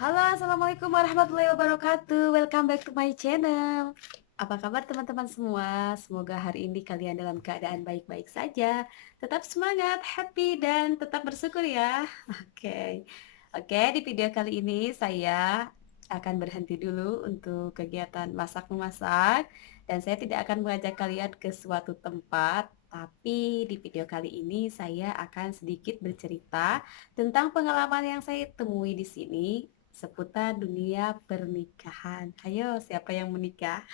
Halo, assalamualaikum warahmatullahi wabarakatuh. Welcome back to my channel. Apa kabar teman-teman semua? Semoga hari ini kalian dalam keadaan baik-baik saja. Tetap semangat, happy, dan tetap bersyukur ya. Oke, oke. Di video kali ini saya akan berhenti dulu untuk kegiatan masak-memasak, dan saya tidak akan mengajak kalian ke suatu tempat. Tapi di video kali ini saya akan sedikit bercerita tentang pengalaman yang saya temui di sini seputar dunia pernikahan. Ayo, siapa yang menikah?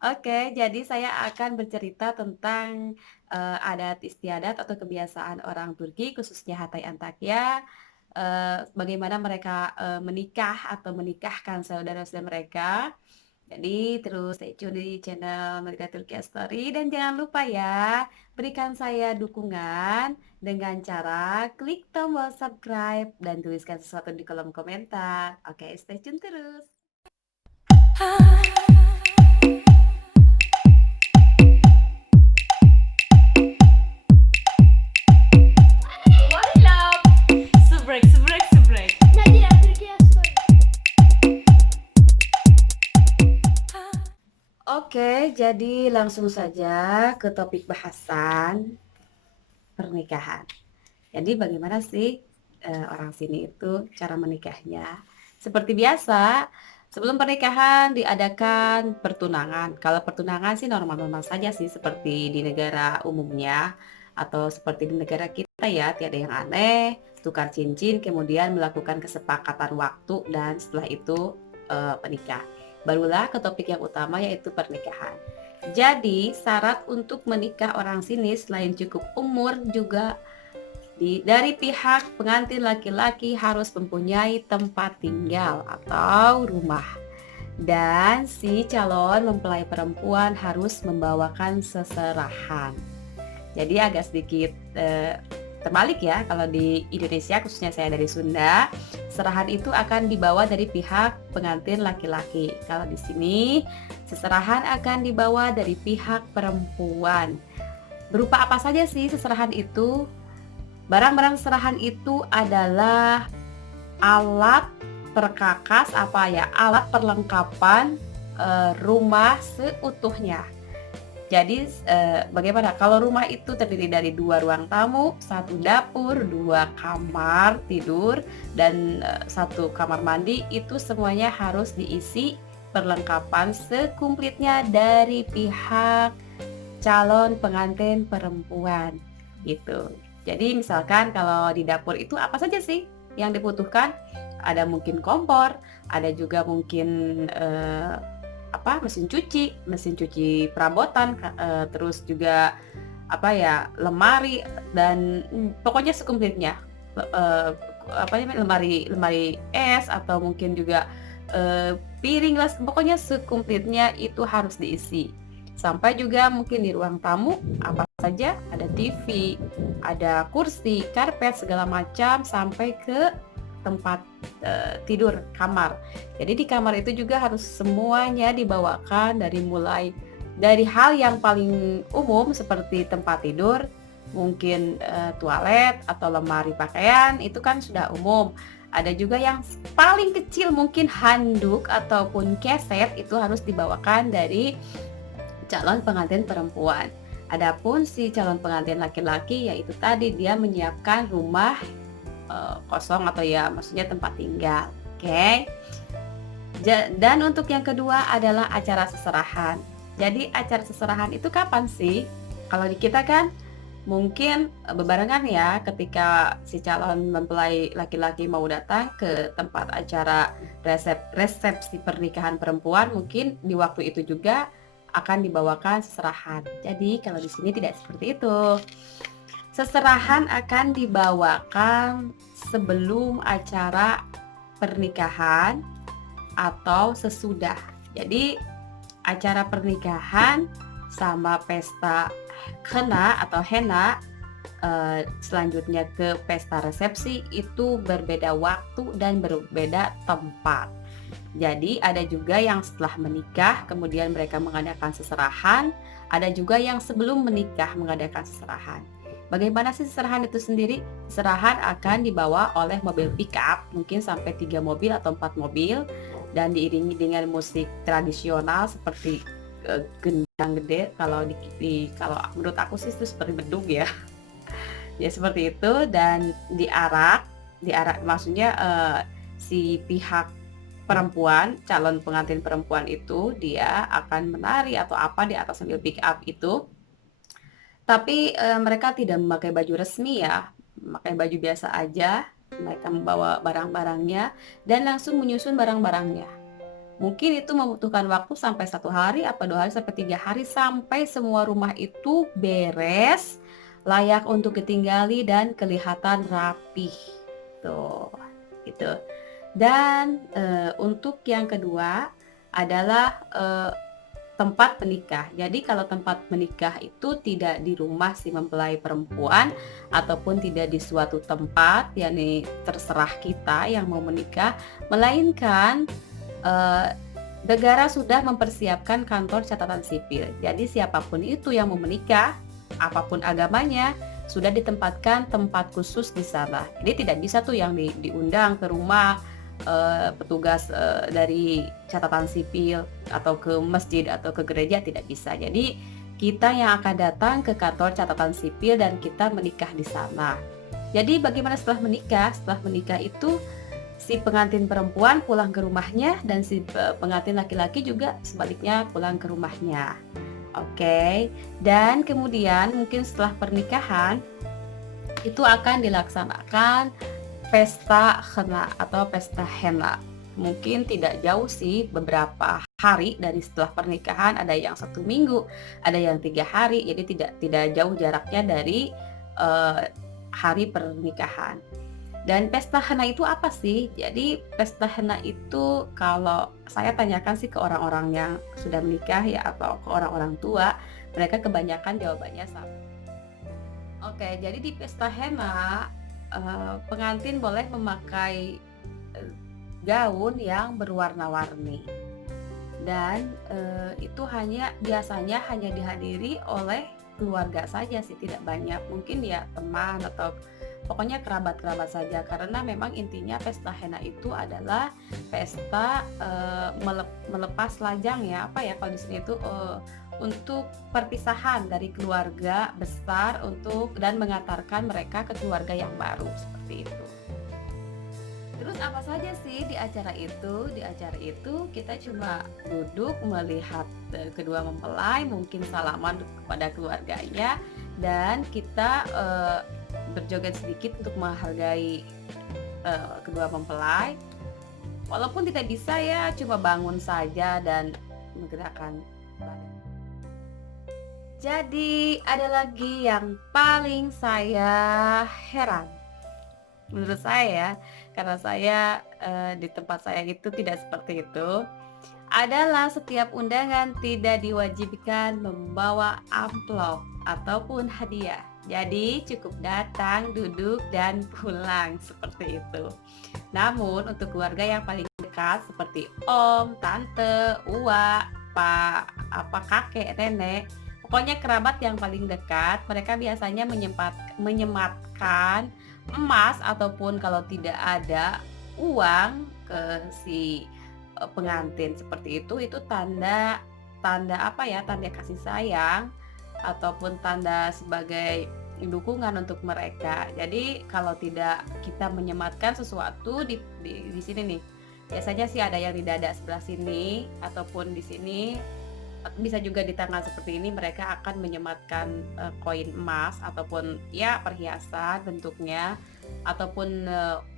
Oke, jadi saya akan bercerita tentang adat istiadat atau kebiasaan orang Turki, khususnya Hatay Antakya, bagaimana mereka menikah atau menikahkan saudara-saudara mereka. Jadi terus stay tune di channel Melika Turkiya Story dan jangan lupa ya, berikan saya dukungan dengan cara klik tombol subscribe dan tuliskan sesuatu di kolom komentar. Oke, stay tune terus. Love. Subrek, subrek, subrek. Nadira Türkiye Story. Oke, jadi langsung saja ke topik bahasan pernikahan. Jadi bagaimana sih orang sini itu cara menikahnya? Seperti biasa, sebelum pernikahan diadakan pertunangan. Kalau pertunangan sih normal-normal saja sih seperti di negara umumnya atau seperti di negara kita ya, tiada yang aneh. Tukar cincin, kemudian melakukan kesepakatan waktu dan setelah itu menikah. Barulah ke topik yang utama yaitu pernikahan. Jadi syarat untuk menikah orang sini selain cukup umur juga dari pihak pengantin laki-laki harus mempunyai tempat tinggal atau rumah. Dan si calon mempelai perempuan harus membawakan seserahan. Jadi agak sedikit terbalik ya, kalau di Indonesia khususnya saya dari Sunda, serahan itu akan dibawa dari pihak pengantin laki-laki. Kalau di sini seserahan akan dibawa dari pihak perempuan. Berupa apa saja sih seserahan itu? Barang-barang serahan itu adalah alat perkakas alat perlengkapan rumah seutuhnya. Jadi bagaimana kalau rumah itu terdiri dari 2 ruang tamu, 1 dapur, 2 kamar tidur, dan 1 kamar mandi, itu semuanya harus diisi perlengkapan sekumplitnya dari pihak calon pengantin perempuan gitu. Jadi misalkan kalau di dapur itu apa saja sih yang dibutuhkan? Ada mungkin kompor, ada juga mungkin mesin cuci perabotan, terus juga lemari dan pokoknya sekumplitnya. Lemari es atau mungkin juga piring, gelas, pokoknya sekumplitnya itu harus diisi. Sampai juga mungkin di ruang tamu apa saja, ada TV, ada kursi, karpet segala macam sampai ke tempat tidur kamar. Jadi di kamar itu juga harus semuanya dibawakan mulai dari hal yang paling umum seperti tempat tidur, mungkin toilet atau lemari pakaian, itu kan sudah umum. Ada juga yang paling kecil mungkin handuk ataupun keset, itu harus dibawakan dari calon pengantin perempuan. Adapun si calon pengantin laki-laki yaitu tadi dia menyiapkan rumah kosong atau ya maksudnya tempat tinggal. Oke. Dan untuk yang kedua adalah acara seserahan. Jadi acara seserahan itu kapan sih? Kalau di kita kan mungkin bebarengan ya, ketika si calon mempelai laki-laki mau datang ke tempat acara resepsi pernikahan perempuan, mungkin di waktu itu juga akan dibawakan seserahan. Jadi kalau di sini tidak seperti itu. Seserahan akan dibawakan sebelum acara pernikahan atau sesudah. Jadi acara pernikahan sama pesta henna selanjutnya ke pesta resepsi itu berbeda waktu dan berbeda tempat. Jadi ada juga yang setelah menikah kemudian mereka mengadakan seserahan, ada juga yang sebelum menikah mengadakan seserahan. Bagaimana sih seserahan itu sendiri? Seserahan akan dibawa oleh mobil pickup, mungkin sampai 3 mobil atau 4 mobil, dan diiringi dengan musik tradisional seperti gendang gede. Kalau menurut aku sih itu seperti bedug ya. Ya seperti itu, dan diarak maksudnya, si pihak perempuan, calon pengantin perempuan itu dia akan menari atau apa di atas mobil pick up itu. Tapi, mereka tidak memakai baju resmi ya, memakai baju biasa aja, mereka membawa barang-barangnya dan langsung menyusun barang-barangnya. Mungkin itu membutuhkan waktu sampai 1 hari, apa 2 hari, sampai 3 hari, sampai semua rumah itu beres, layak untuk ditinggali dan kelihatan rapih. Tuh, gitu. Dan, untuk yang kedua adalah, tempat menikah. Jadi kalau tempat menikah itu tidak di rumah si mempelai perempuan ataupun tidak di suatu tempat, yakni terserah kita yang mau menikah, melainkan negara sudah mempersiapkan kantor catatan sipil. Jadi siapapun itu yang mau menikah, apapun agamanya, sudah ditempatkan tempat khusus di sana. Jadi tidak bisa tuh yang diundang ke rumah petugas dari catatan sipil atau ke masjid atau ke gereja, tidak bisa. Jadi kita yang akan datang ke kantor catatan sipil dan kita menikah di sana. Jadi bagaimana setelah menikah? Setelah menikah itu si pengantin perempuan pulang ke rumahnya dan si pengantin laki-laki juga sebaliknya pulang ke rumahnya. Oke. Dan kemudian mungkin setelah pernikahan itu akan dilaksanakan pesta henna atau pesta henna. Mungkin tidak jauh sih, beberapa hari dari setelah pernikahan, ada yang 1 minggu, ada yang 3 hari, jadi tidak jauh jaraknya dari hari pernikahan. Dan pesta henna itu apa sih? Jadi pesta henna itu kalau saya tanyakan sih ke orang-orang yang sudah menikah ya atau ke orang-orang tua, mereka kebanyakan jawabannya sama. Oke, jadi di pesta henna pengantin boleh memakai gaun yang berwarna-warni dan itu biasanya hanya dihadiri oleh keluarga saja sih, tidak banyak, mungkin ya teman atau pokoknya kerabat-kerabat saja, karena memang intinya pesta henna itu adalah pesta melepas lajang ya, apa ya kalau di sini itu untuk perpisahan dari keluarga besar dan mengantarkan mereka ke keluarga yang baru, seperti itu. Terus apa saja sih di acara itu? Di acara itu kita cuma duduk melihat kedua mempelai, mungkin salaman kepada keluarganya, dan kita berjoget sedikit untuk menghargai kedua mempelai. Walaupun tidak bisa ya, cuma bangun saja dan menggerakkan badan. Jadi ada lagi yang paling saya heran. Menurut saya ya, karena saya di tempat saya itu tidak seperti itu, adalah setiap undangan tidak diwajibkan membawa amplop ataupun hadiah. Jadi cukup datang, duduk, dan pulang, seperti itu. Namun untuk keluarga yang paling dekat seperti om, tante, uwa, kakek, nenek, pokoknya kerabat yang paling dekat, mereka biasanya menyematkan emas ataupun kalau tidak ada uang ke si pengantin, seperti itu tanda tanda apa ya, tanda kasih sayang ataupun tanda sebagai dukungan untuk mereka. Jadi kalau tidak kita menyematkan sesuatu di sini nih, biasanya sih ada yang di dada sebelah sini ataupun di sini, bisa juga di tangan seperti ini, mereka akan menyematkan koin emas ataupun ya perhiasan bentuknya ataupun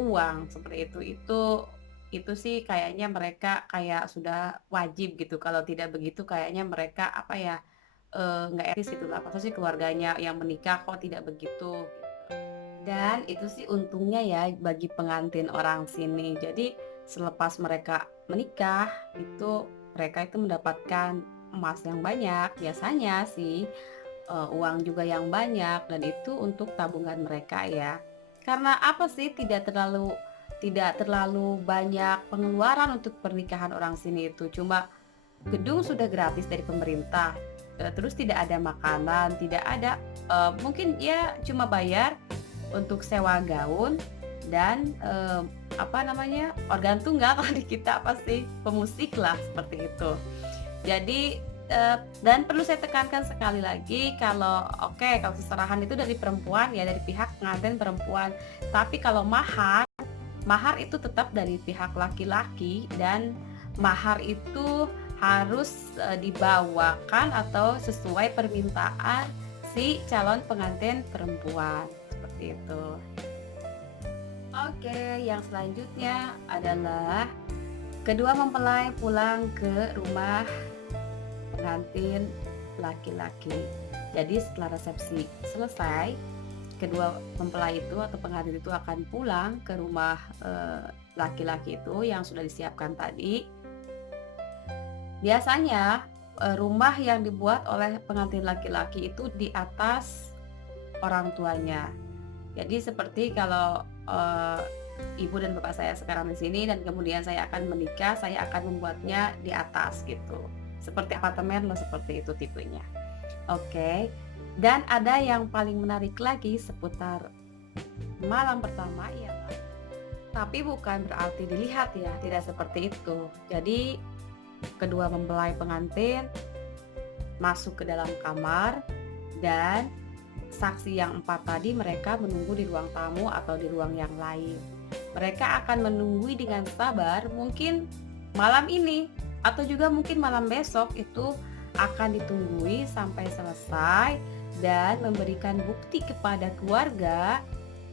uang seperti itu. Itu sih kayaknya mereka kayak sudah wajib gitu. Kalau tidak begitu kayaknya mereka apa ya, nggak etis gitu lah. Masa sih keluarganya yang menikah kok tidak begitu gitu. Dan itu sih untungnya ya bagi pengantin orang sini. Jadi selepas mereka menikah itu mereka itu mendapatkan emas yang banyak, biasanya sih uang juga yang banyak, dan itu untuk tabungan mereka ya. Karena apa sih tidak terlalu banyak pengeluaran untuk pernikahan orang sini itu. Cuma gedung sudah gratis dari pemerintah. terus tidak ada makanan, tidak ada, mungkin ya cuma bayar untuk sewa gaun dan, apa namanya, organ tunggal kalau di kita apa sih, pemusik lah seperti itu. Jadi, dan perlu saya tekankan sekali lagi kalau oke, kalau seserahan itu dari perempuan ya, dari pihak pengantin perempuan. Tapi kalau mahar, mahar itu tetap dari pihak laki-laki dan mahar itu harus, dibawakan atau sesuai permintaan si calon pengantin perempuan, seperti itu. Oke, yang selanjutnya adalah kedua mempelai pulang ke rumah pengantin laki-laki. Jadi setelah resepsi selesai, kedua mempelai itu atau pengantin itu akan pulang ke rumah laki-laki itu yang sudah disiapkan tadi. Biasanya rumah yang dibuat oleh pengantin laki-laki itu di atas orang tuanya. Jadi seperti kalau ibu dan bapak saya sekarang di sini dan kemudian saya akan menikah, saya akan membuatnya di atas gitu. Seperti apartemen lah seperti itu tipenya. Oke. Dan ada yang paling menarik lagi seputar malam pertama ialah tapi bukan berarti dilihat ya, tidak seperti itu. Jadi kedua mempelai pengantin masuk ke dalam kamar dan saksi yang empat tadi mereka menunggu di ruang tamu atau di ruang yang lain. Mereka akan menunggu dengan sabar mungkin malam ini atau juga mungkin malam besok itu akan ditunggui sampai selesai dan memberikan bukti kepada keluarga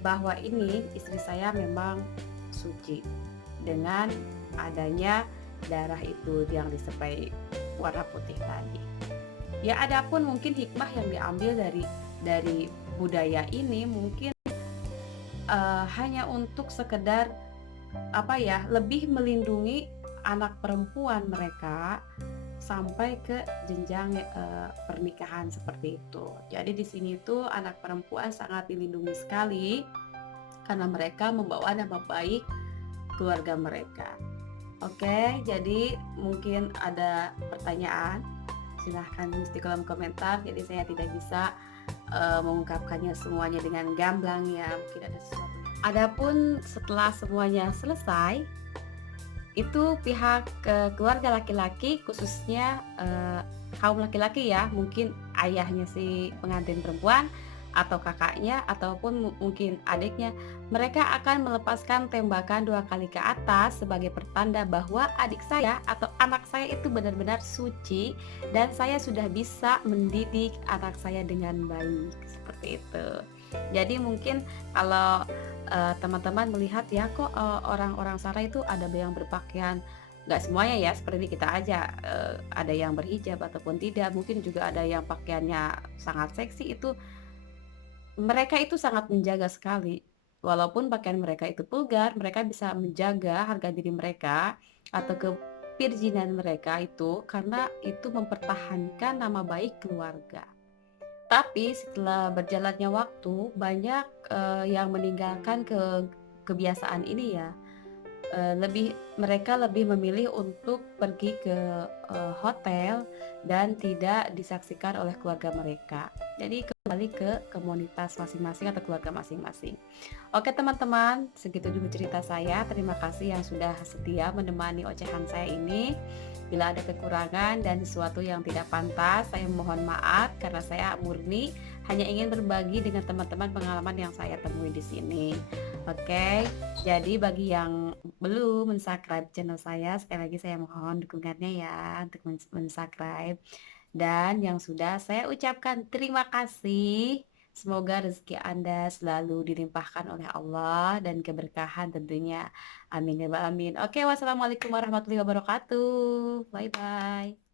bahwa ini istri saya memang suci dengan adanya darah itu yang disertai warna putih tadi. Ya adapun mungkin hikmah yang diambil dari budaya ini mungkin hanya untuk sekedar apa ya, lebih melindungi anak perempuan mereka sampai ke jenjang pernikahan seperti itu. Jadi di sini tuh anak perempuan sangat dilindungi sekali karena mereka membawa nama baik keluarga mereka. Oke, jadi mungkin ada pertanyaan, silahkan tulis di kolom komentar. Jadi saya tidak bisa mengungkapkannya semuanya dengan gamblang ya, mungkin ada sesuatu. Adapun setelah semuanya selesai, itu pihak keluarga laki-laki khususnya kaum laki-laki ya, mungkin ayahnya si pengantin perempuan atau kakaknya ataupun mungkin adiknya, mereka akan melepaskan tembakan 2 kali ke atas sebagai pertanda bahwa adik saya atau anak saya itu benar-benar suci dan saya sudah bisa mendidik anak saya dengan baik, seperti itu. Jadi mungkin kalau teman-teman melihat ya kok orang-orang Sarah itu ada yang berpakaian nggak semuanya ya seperti kita aja, ada yang berhijab ataupun tidak, mungkin juga ada yang pakaiannya sangat seksi itu mereka itu sangat menjaga sekali. Walaupun pakaian mereka itu vulgar, mereka bisa menjaga harga diri mereka atau kevirginan mereka itu karena itu mempertahankan nama baik keluarga. Tapi setelah berjalannya waktu banyak yang meninggalkan kebiasaan ini ya. Mereka lebih memilih untuk pergi ke hotel dan tidak disaksikan oleh keluarga mereka. Jadi kembali ke komunitas masing-masing atau keluarga masing-masing. Oke teman-teman, segitu dulu cerita saya. Terima kasih yang sudah setia menemani ocehan saya ini. Bila ada kekurangan dan sesuatu yang tidak pantas, saya mohon maaf karena saya murni hanya ingin berbagi dengan teman-teman pengalaman yang saya temui di sini. Oke, jadi bagi yang belum mensubscribe channel saya, sekali lagi saya mohon dukungannya ya untuk mensubscribe. Dan yang sudah saya ucapkan terima kasih. Semoga rezeki Anda selalu dilimpahkan oleh Allah dan keberkahan tentunya. Amin ya rabbal alamin. Oke, wassalamualaikum warahmatullahi wabarakatuh. Bye bye.